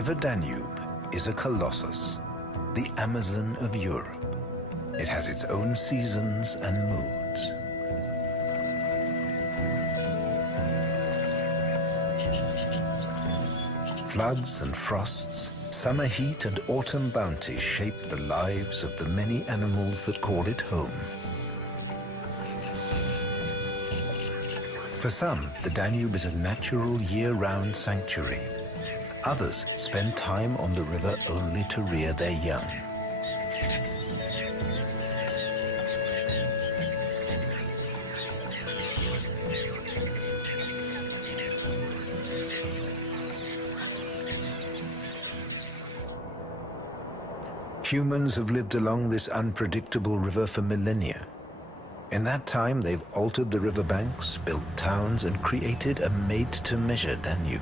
river Danube is a colossus, the Amazon of Europe. It has its own seasons and moods. Floods and frosts, summer heat and autumn bounty shape the lives of the many animals that call it home. For some, the Danube is a natural year-round sanctuary. Others spend time on the river only to rear their young. Humans have lived along this unpredictable river for millennia. In that time, they've altered the riverbanks, built towns, and created a made-to-measure Danube.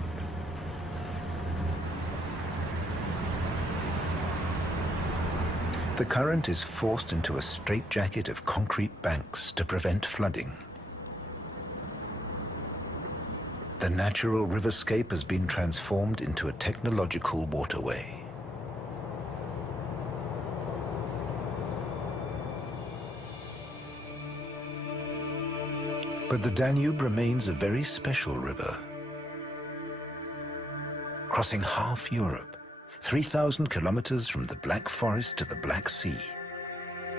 The current is forced into a straitjacket of concrete banks to prevent flooding. The natural riverscape has been transformed into a technological waterway. But the Danube remains a very special river. Crossing half Europe, 3,000 kilometers from the Black Forest to the Black Sea,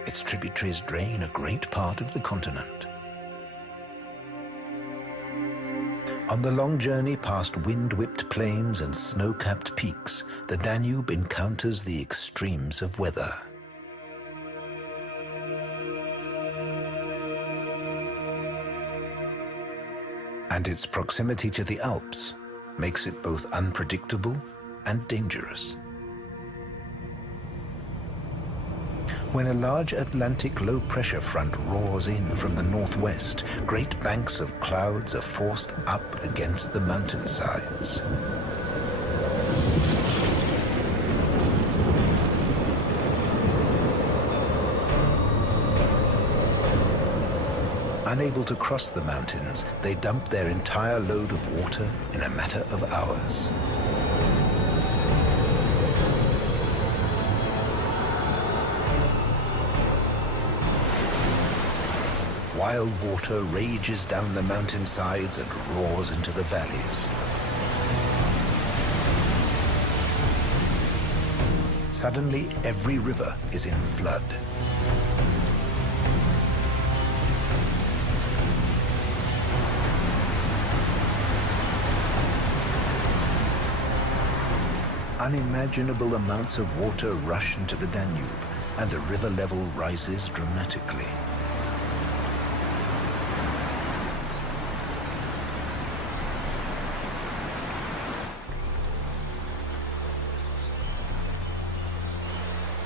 its tributaries drain a great part of the continent. On the long journey past wind-whipped plains and snow-capped peaks, the Danube encounters the extremes of weather. And its proximity to the Alps makes it both unpredictable and dangerous. When a large Atlantic low-pressure front roars in from the northwest, great banks of clouds are forced up against the mountainsides. Unable to cross the mountains, they dump their entire load of water in a matter of hours. Wild water rages down the mountainsides and roars into the valleys. Suddenly, every river is in flood. Unimaginable amounts of water rush into the Danube, and the river level rises dramatically.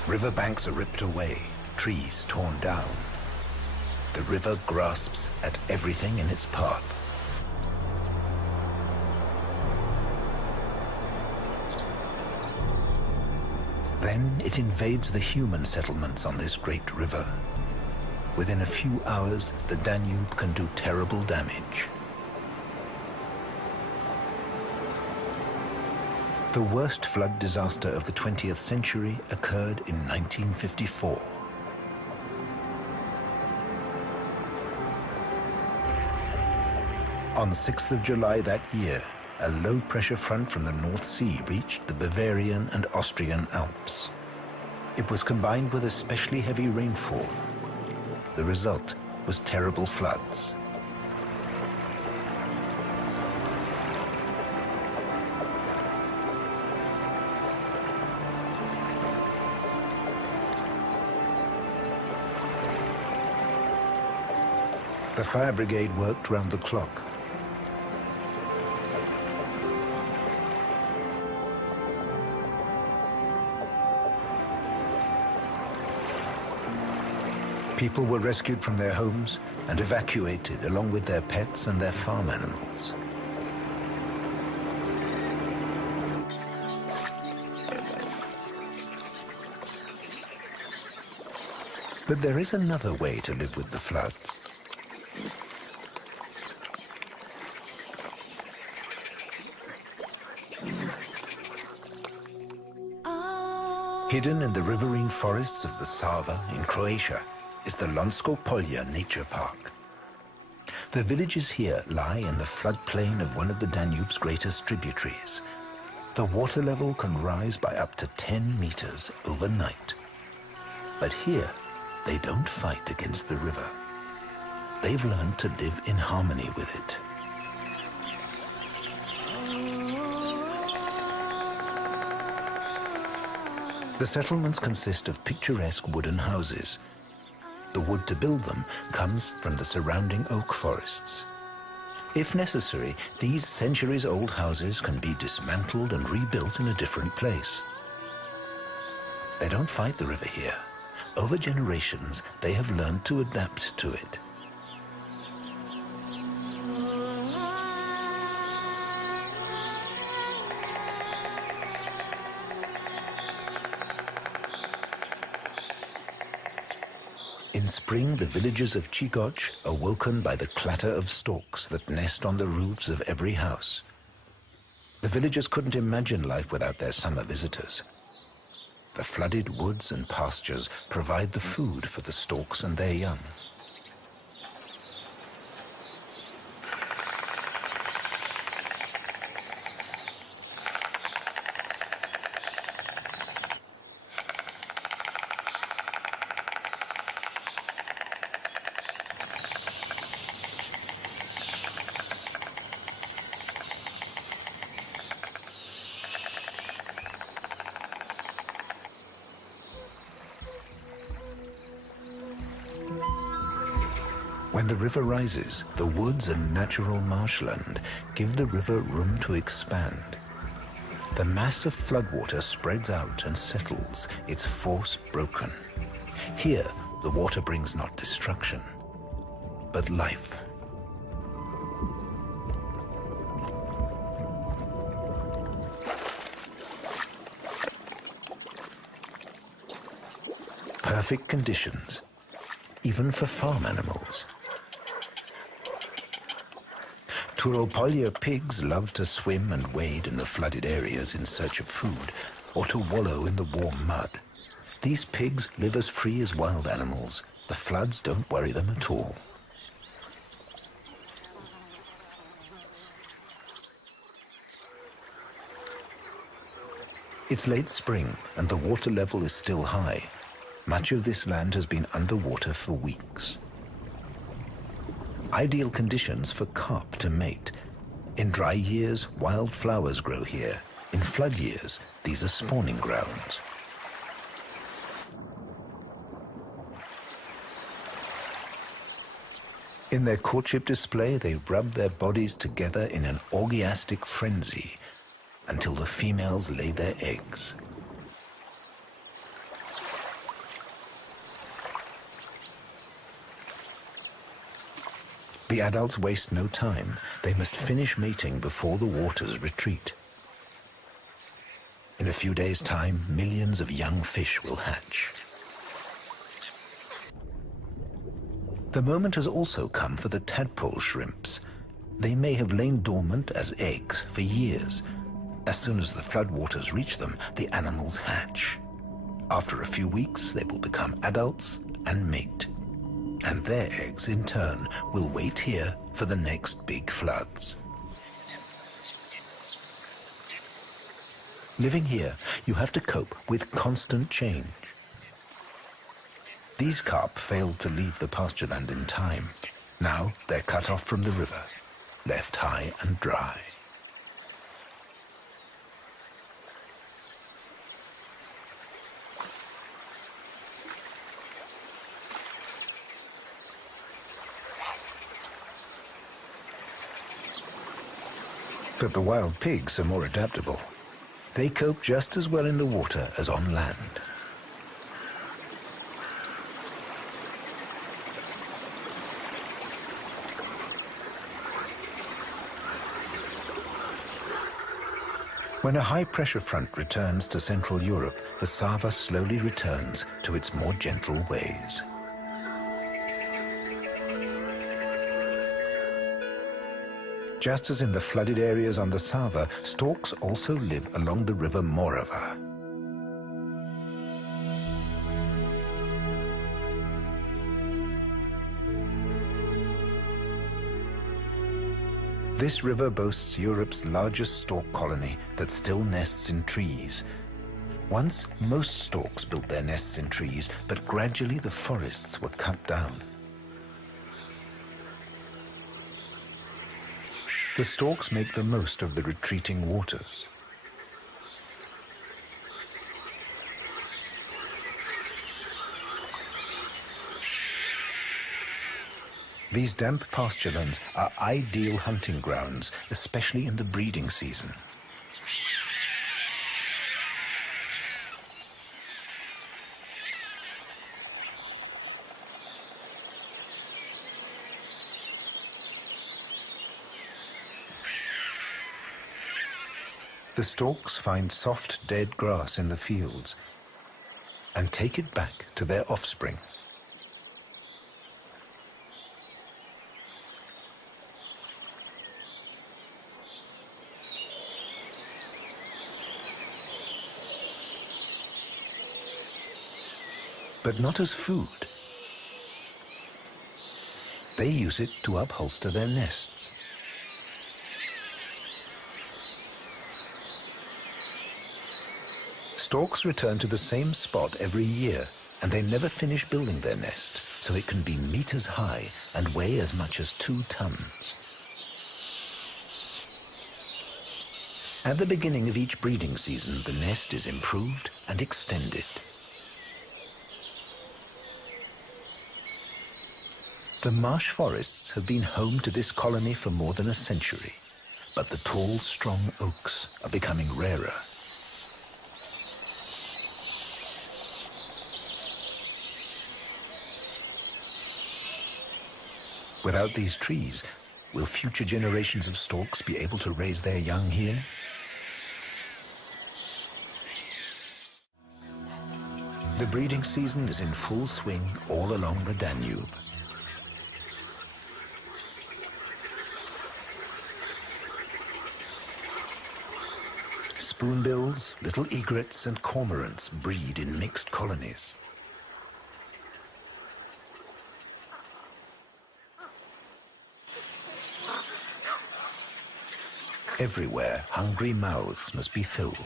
Riverbanks are ripped away, trees torn down. The river grasps at everything in its path. Then it invades the human settlements on this great river. Within a few hours, the Danube can do terrible damage. The worst flood disaster of the 20th century occurred in 1954. On the 6th of July that year, a low-pressure front from the North Sea reached the Bavarian and Austrian Alps. It was combined with especially heavy rainfall. The result was terrible floods. The fire brigade worked round the clock. People were rescued from their homes and evacuated along with their pets and their farm animals. But there is another way to live with the floods. Hidden in the riverine forests of the Sava in Croatia is the Lonsko Polje Nature Park. The villages here lie in the floodplain of one of the Danube's greatest tributaries. The water level can rise by up to 10 meters overnight. But here, they don't fight against the river. They've learned to live in harmony with it. The settlements consist of picturesque wooden houses. The wood to build them comes from the surrounding oak forests. If necessary, these centuries-old houses can be dismantled and rebuilt in a different place. They don't fight the river here. Over generations, they have learned to adapt to it. In spring, the villagers of Chigoch are woken by the clatter of storks that nest on the roofs of every house. The villagers couldn't imagine life without their summer visitors. The flooded woods and pastures provide the food for the storks and their young. When the river rises, the woods and natural marshland give the river room to expand. The mass of floodwater spreads out and settles, its force broken. Here, the water brings not destruction, but life. Perfect conditions, even for farm animals. Turopolje pigs love to swim and wade in the flooded areas in search of food, or to wallow in the warm mud. These pigs live as free as wild animals. The floods don't worry them at all. It's late spring and the water level is still high. Much of this land has been underwater for weeks. Ideal conditions for carp to mate. In dry years, wild flowers grow here. In flood years, these are spawning grounds. In their courtship display, they rub their bodies together in an orgiastic frenzy until the females lay their eggs. The adults waste no time. They must finish mating before the waters retreat. In a few days' time, millions of young fish will hatch. The moment has also come for the tadpole shrimps. They may have lain dormant as eggs for years. As soon as the floodwaters reach them, the animals hatch. After a few weeks, they will become adults and mate. And their eggs, in turn, will wait here for the next big floods. Living here, you have to cope with constant change. These carp failed to leave the pastureland in time. Now they're cut off from the river, left high and dry. But the wild pigs are more adaptable. They cope just as well in the water as on land. When a high-pressure front returns to Central Europe, the Sava slowly returns to its more gentle ways. Just as in the flooded areas on the Sava, storks also live along the river Morava. This river boasts Europe's largest stork colony that still nests in trees. Once, most storks built their nests in trees, but gradually the forests were cut down. The storks make the most of the retreating waters. These damp pasturelands are ideal hunting grounds, especially in the breeding season. The storks find soft, dead grass in the fields and take it back to their offspring. But not as food. They use it to upholster their nests. Storks return to the same spot every year, and they never finish building their nest, so it can be meters high and weigh as much as 2 tons. At the beginning of each breeding season, the nest is improved and extended. The marsh forests have been home to this colony for more than a century, but the tall, strong oaks are becoming rarer. Without these trees, will future generations of storks be able to raise their young here? The breeding season is in full swing all along the Danube. Spoonbills, little egrets and cormorants breed in mixed colonies. Everywhere, hungry mouths must be filled.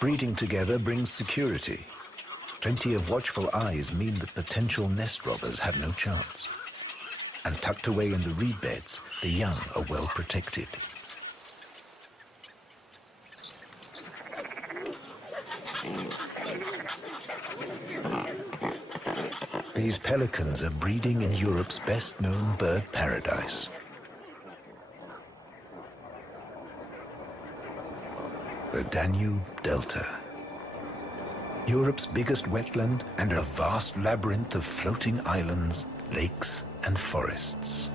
Breeding together brings security. Plenty of watchful eyes mean that potential nest robbers have no chance. And tucked away in the reed beds, the young are well protected. These pelicans are breeding in Europe's best-known bird paradise. The Danube Delta. Europe's biggest wetland and a vast labyrinth of floating islands, lakes and forests.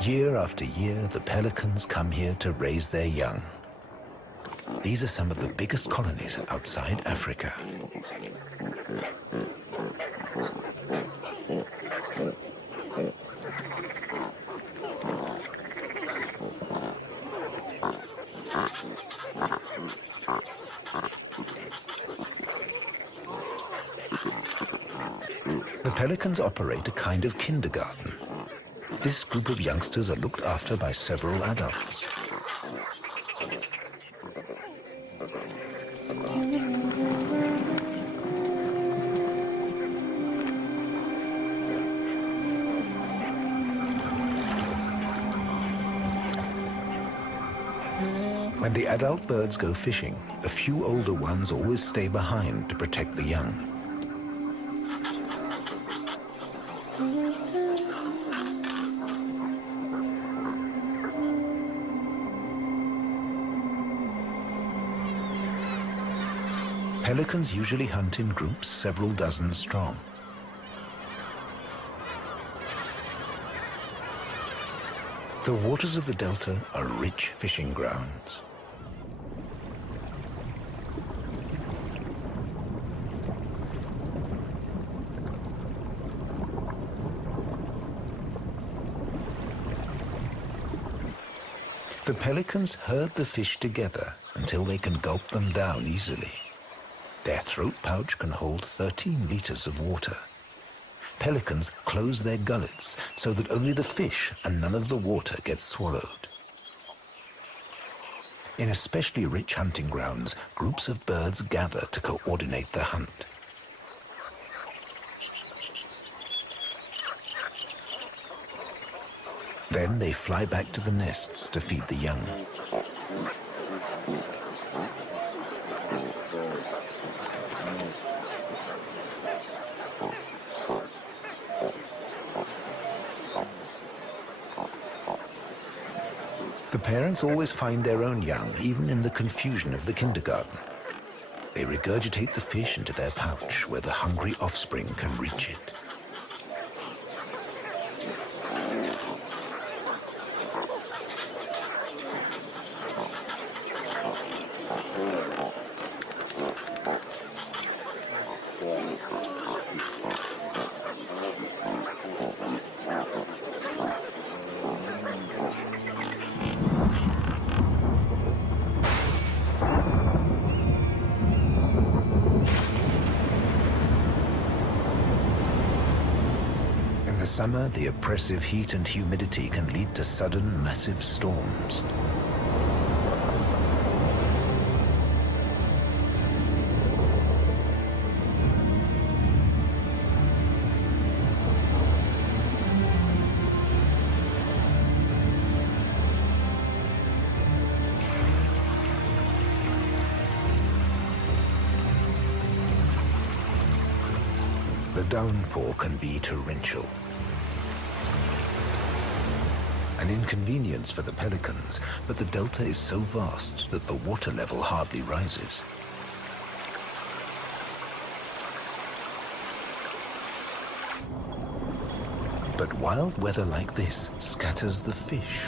Year after year, the pelicans come here to raise their young. These are some of the biggest colonies outside Africa. The pelicans operate a kind of kindergarten. This group of youngsters are looked after by several adults. When the adult birds go fishing, a few older ones always stay behind to protect the young. Pelicans usually hunt in groups several dozen strong. The waters of the delta are rich fishing grounds. The pelicans herd the fish together until they can gulp them down easily. Their throat pouch can hold 13 liters of water. Pelicans close their gullets so that only the fish and none of the water gets swallowed. In especially rich hunting grounds, groups of birds gather to coordinate the hunt. Then they fly back to the nests to feed the young. The parents always find their own young, even in the confusion of the kindergarten. They regurgitate the fish into their pouch, where the hungry offspring can reach it. In the summer, the oppressive heat and humidity can lead to sudden, massive storms. The downpour can be torrential. An inconvenience for the pelicans, but the delta is so vast that the water level hardly rises. But wild weather like this scatters the fish.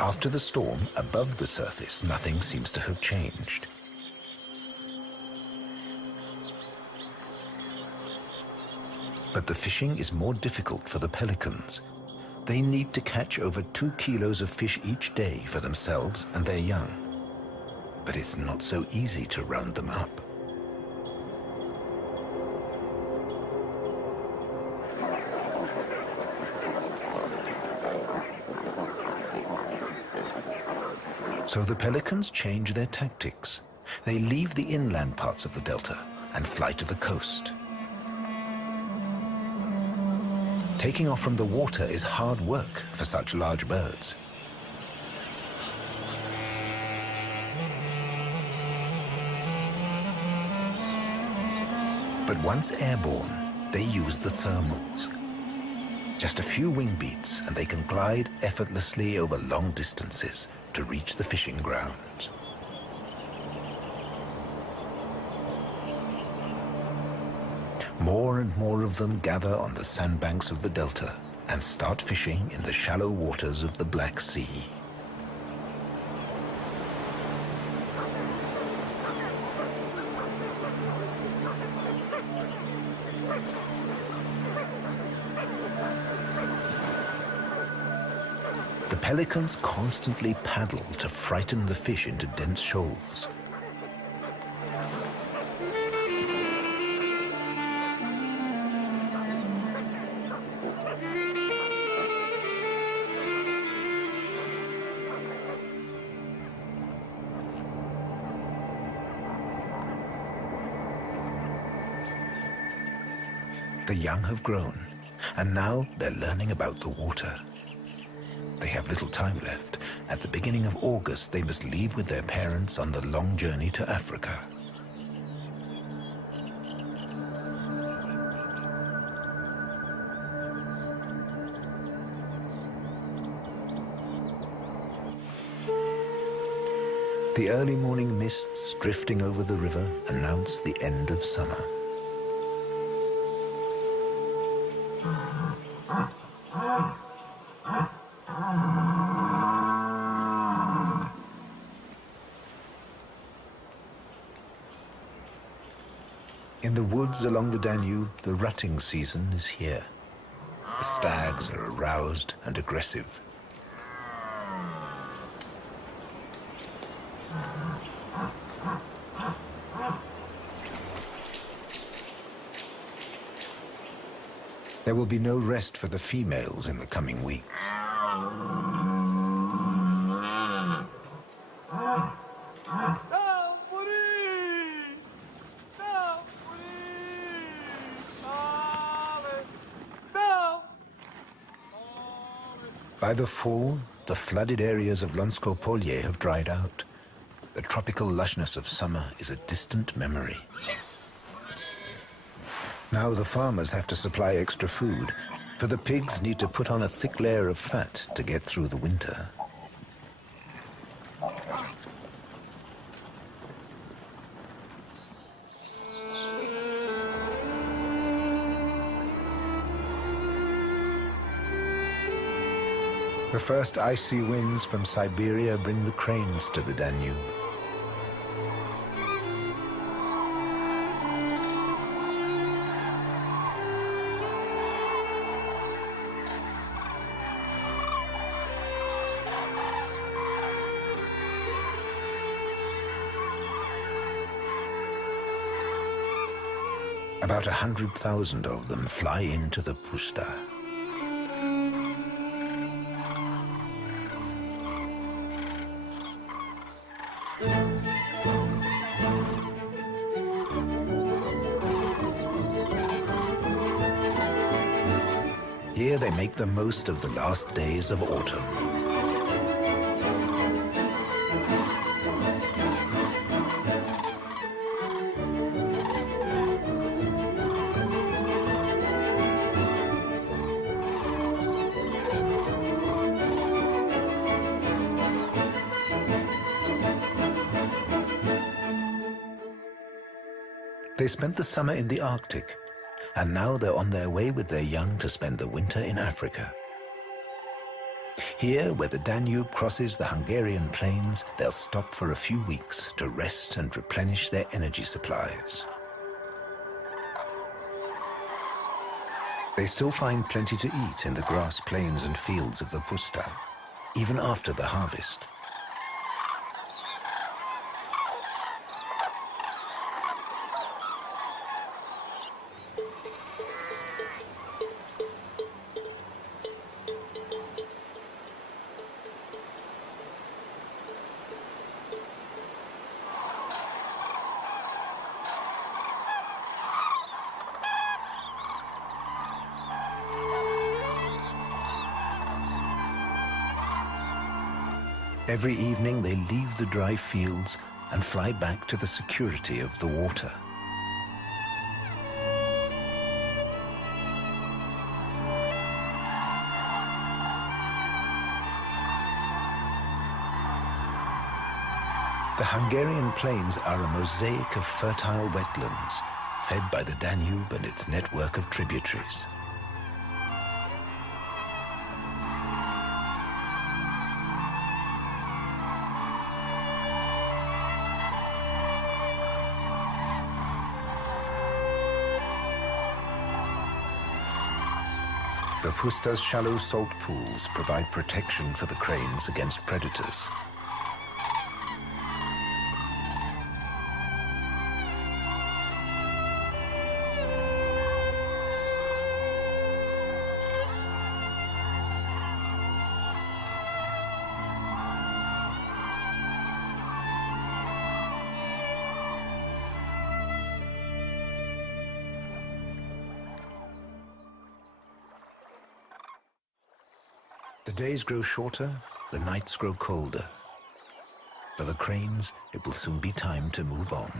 After the storm, above the surface, nothing seems to have changed. But the fishing is more difficult for the pelicans. They need to catch over 2 kilos of fish each day for themselves and their young. But it's not so easy to round them up. So the pelicans change their tactics. They leave the inland parts of the delta and fly to the coast. Taking off from the water is hard work for such large birds. But once airborne, they use the thermals. Just a few wing beats and they can glide effortlessly over long distances to reach the fishing grounds. More and more of them gather on the sandbanks of the delta and start fishing in the shallow waters of the Black Sea. The pelicans constantly paddle to frighten the fish into dense shoals. The young have grown, and now they're learning about the water. They have little time left. At the beginning of August, they must leave with their parents on the long journey to Africa. The early morning mists drifting over the river announce the end of summer. In the woods along the Danube, the rutting season is here. The stags are aroused and aggressive. There will be no rest for the females in the coming weeks. By the fall, the flooded areas of Lonsko-Polje have dried out. The tropical lushness of summer is a distant memory. Now the farmers have to supply extra food, for the pigs need to put on a thick layer of fat to get through the winter. The first icy winds from Siberia bring the cranes to the Danube. About 100,000 of them fly into the puszta. Here they make the most of the last days of autumn. They spent the summer in the Arctic, and now they're on their way with their young to spend the winter in Africa. Here, where the Danube crosses the Hungarian plains, they'll stop for a few weeks to rest and replenish their energy supplies. They still find plenty to eat in the grass plains and fields of the puszta, even after the harvest. Every evening they leave the dry fields and fly back to the security of the water. The Hungarian plains are a mosaic of fertile wetlands, fed by the Danube and its network of tributaries. The puszta's shallow salt pools provide protection for the cranes against predators. The days grow shorter, the nights grow colder. For the cranes, it will soon be time to move on.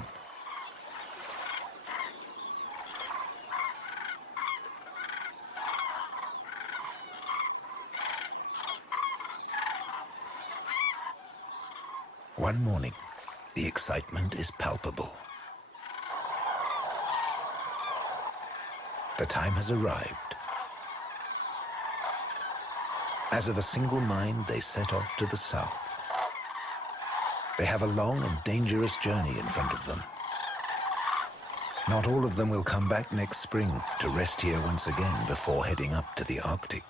One morning, The excitement is palpable. The time has arrived. As of a single mind, they set off to the south. They have a long and dangerous journey in front of them. Not all of them will come back next spring to rest here once again before heading up to the Arctic.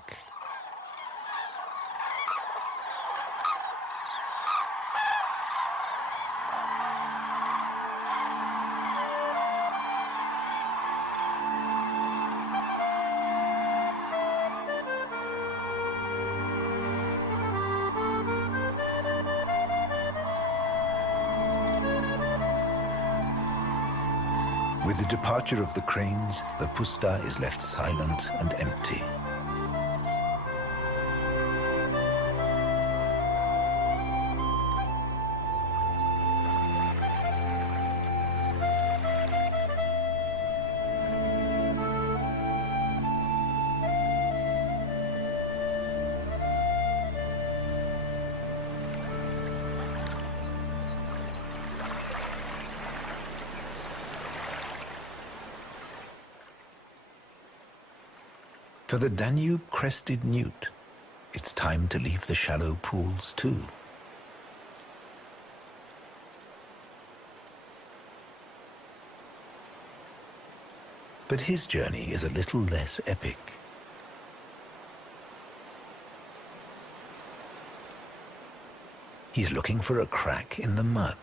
With the departure of the cranes, the puszta is left silent and empty. For the Danube-crested newt, it's time to leave the shallow pools too. But his journey is a little less epic. He's looking for a crack in the mud.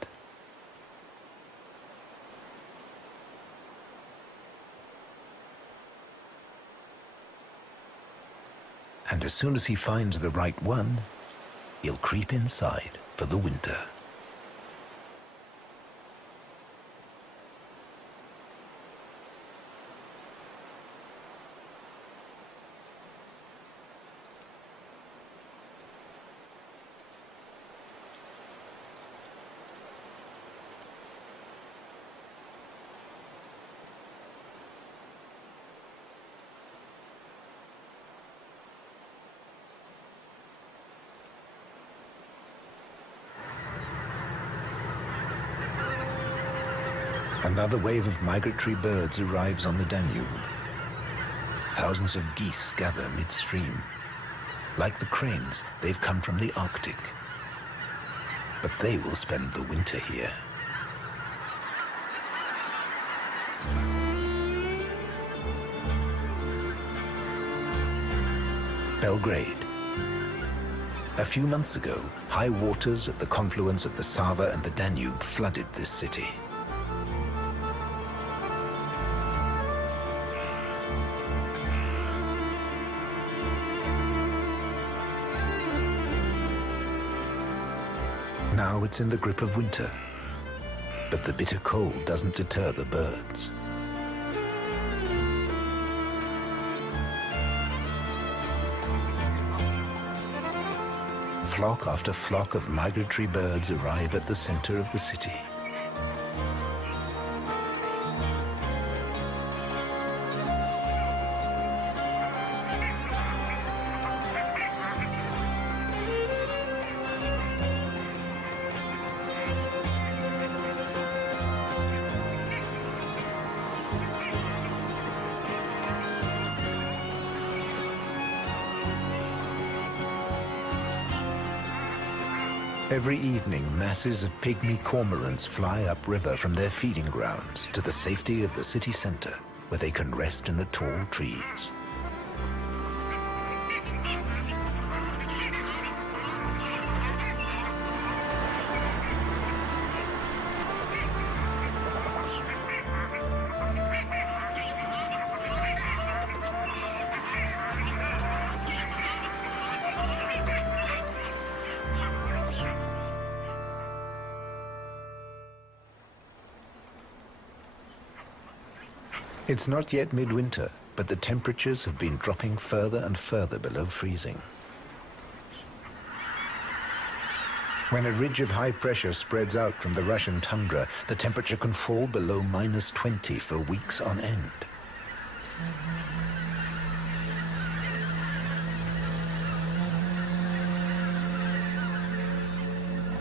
And as soon as he finds the right one, he'll creep inside for the winter. Another wave of migratory birds arrives on the Danube. Thousands of geese gather midstream. Like the cranes, they've come from the Arctic. But they will spend the winter here. Belgrade. A few months ago, high waters at the confluence of the Sava and the Danube flooded this city. Now it's in the grip of winter, but the bitter cold doesn't deter the birds. Flock after flock of migratory birds arrive at the center of the city. Every evening, masses of pygmy cormorants fly upriver from their feeding grounds to the safety of the city center, where they can rest in the tall trees. It's not yet midwinter, but the temperatures have been dropping further and further below freezing. When a ridge of high pressure spreads out from the Russian tundra, the temperature can fall below -20 for weeks on end.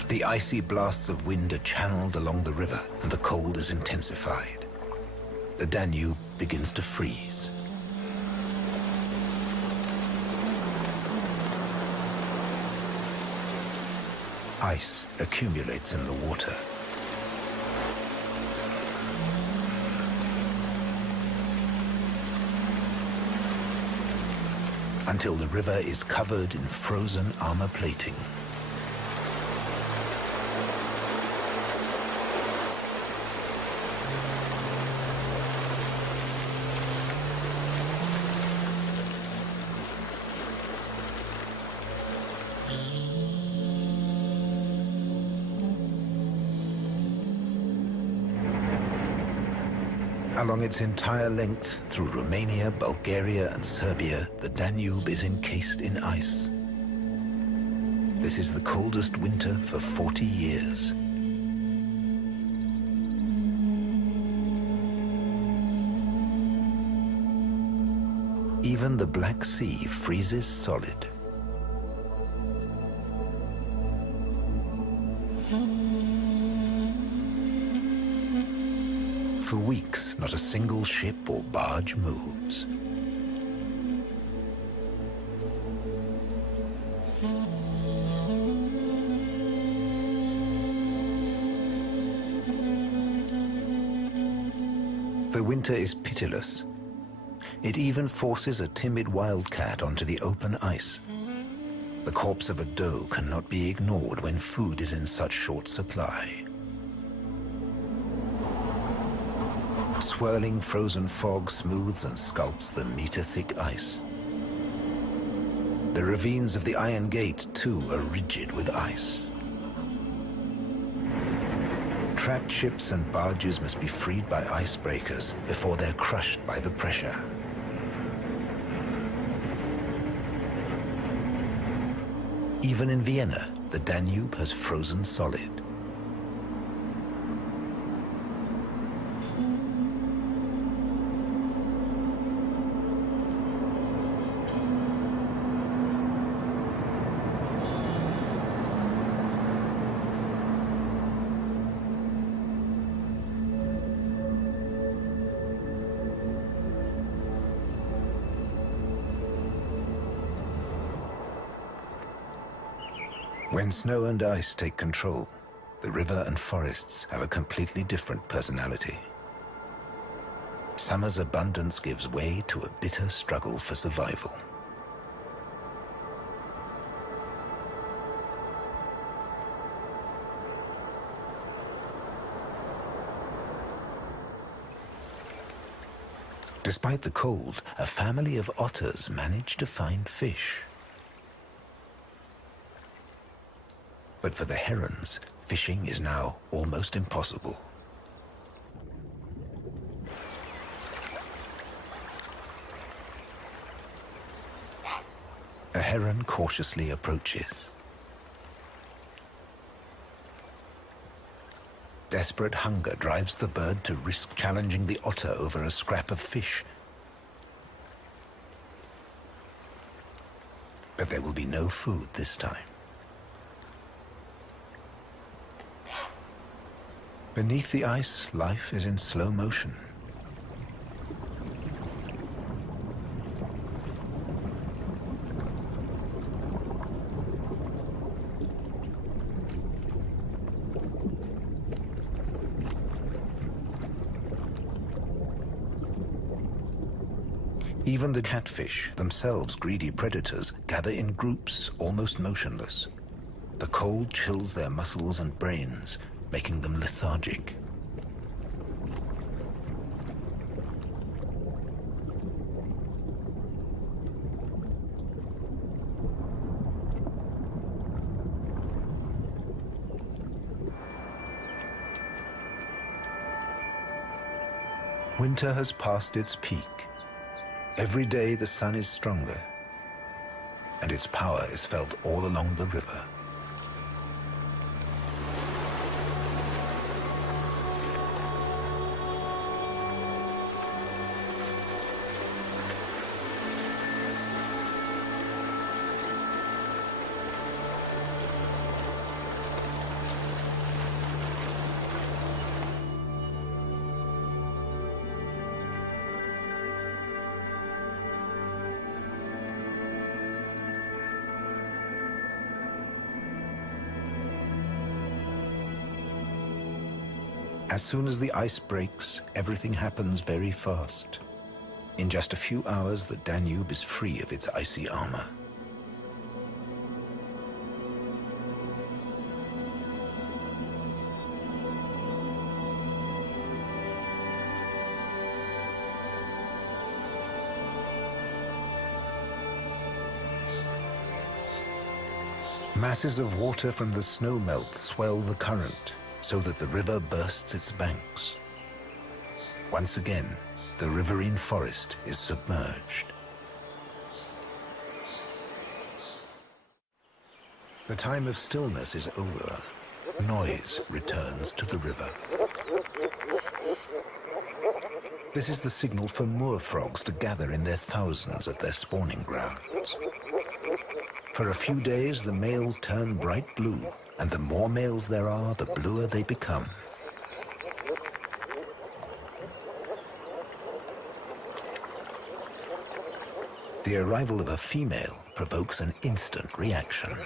The icy blasts of wind are channeled along the river, and the cold is intensified. The Danube begins to freeze. Ice accumulates in the water. Until the river is covered in frozen armor plating. Along its entire length, through Romania, Bulgaria, and Serbia, the Danube is encased in ice. This is the coldest winter for 40 years. Even the Black Sea freezes solid. For weeks, not a single ship or barge moves. The winter is pitiless. It even forces a timid wildcat onto the open ice. The corpse of a doe cannot be ignored when food is in such short supply. Swirling frozen fog smooths and sculpts the meter-thick ice. The ravines of the Iron Gate, too, are rigid with ice. Trapped ships and barges must be freed by icebreakers before they're crushed by the pressure. Even in Vienna, the Danube has frozen solid. When snow and ice take control, the river and forests have a completely different personality. Summer's abundance gives way to a bitter struggle for survival. Despite the cold, a family of otters managed to find fish. But for the herons, fishing is now almost impossible. A heron cautiously approaches. Desperate hunger drives the bird to risk challenging the otter over a scrap of fish. But there will be no food this time. Beneath the ice, life is in slow motion. Even the catfish, themselves greedy predators, gather in groups, almost motionless. The cold chills their muscles and brains, making them lethargic. Winter has passed its peak. Every day the sun is stronger, and its power is felt all along the river. As soon as the ice breaks, everything happens very fast. In just a few hours, the Danube is free of its icy armor. Masses of water from the snow melt swell the current so that the river bursts its banks. Once again, the riverine forest is submerged. The time of stillness is over. Noise returns to the river. This is the signal for moor frogs to gather in their thousands at their spawning grounds. For a few days, the males turn bright blue, and the more males there are, the bluer they become. The arrival of a female provokes an instant reaction.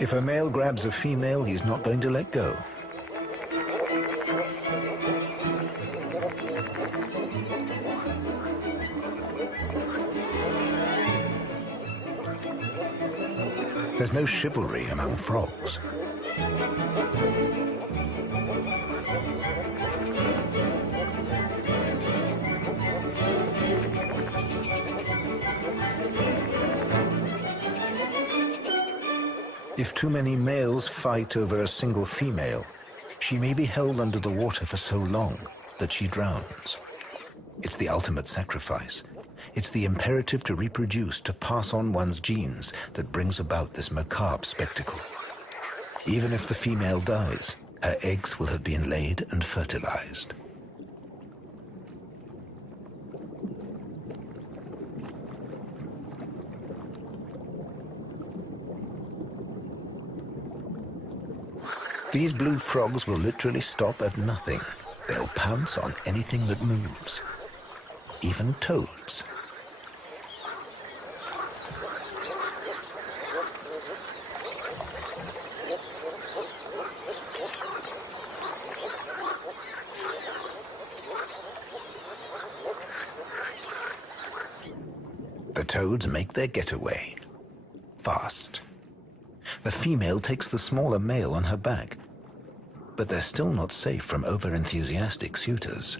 If a male grabs a female, he's not going to let go. There's no chivalry among frogs. If too many males fight over a single female, she may be held under the water for so long that she drowns. It's the ultimate sacrifice. It's the imperative to reproduce, to pass on one's genes, that brings about this macabre spectacle. Even if the female dies, her eggs will have been laid and fertilized. These blue frogs will literally stop at nothing. They'll pounce on anything that moves, even toads. The toads make their getaway fast. The female takes the smaller male on her back, but they're still not safe from over-enthusiastic suitors.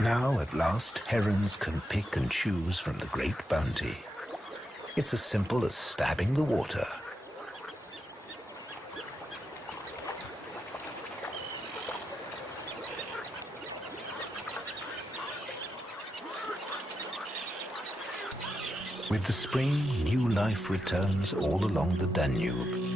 Now, at last, herons can pick and choose from the great bounty. It's as simple as stabbing the water. With the spring, new life returns all along the Danube.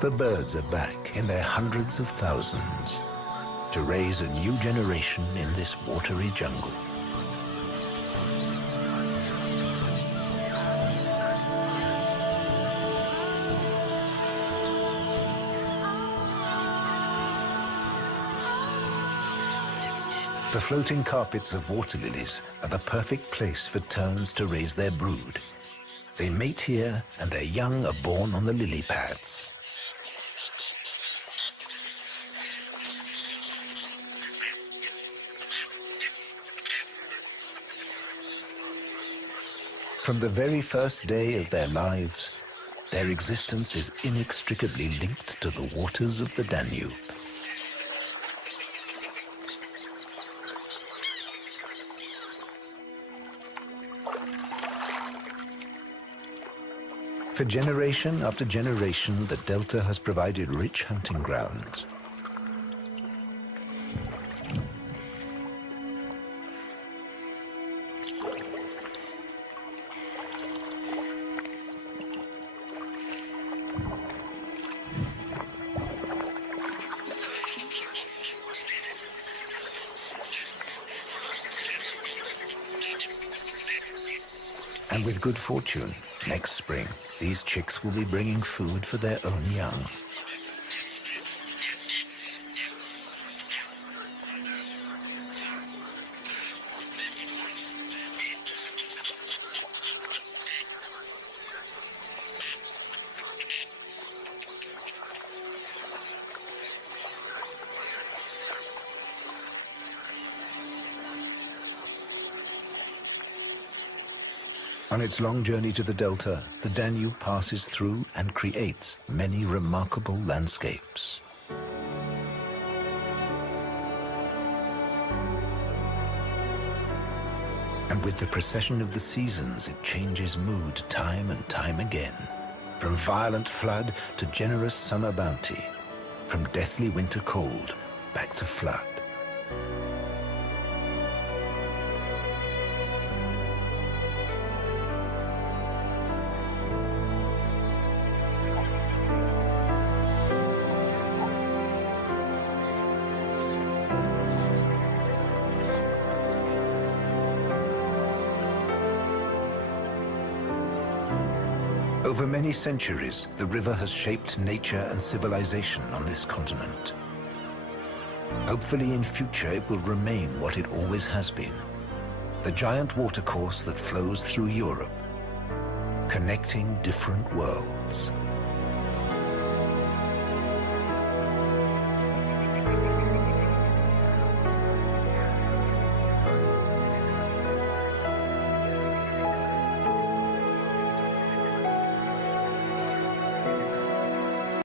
The birds are back in their hundreds of thousands to raise a new generation in this watery jungle. The floating carpets of water lilies are the perfect place for terns to raise their brood. They mate here, and their young are born on the lily pads. From the very first day of their lives, their existence is inextricably linked to the waters of the Danube. For generation after generation, the delta has provided rich hunting grounds. And with good fortune, next spring, these chicks will be bringing food for their own young. On its long journey to the delta, the Danube passes through and creates many remarkable landscapes. And with the procession of the seasons, it changes mood time and time again. From violent flood to generous summer bounty, from deathly winter cold back to flood. Over many centuries, the river has shaped nature and civilization on this continent. Hopefully in future it will remain what it always has been, the giant watercourse that flows through Europe, connecting different worlds.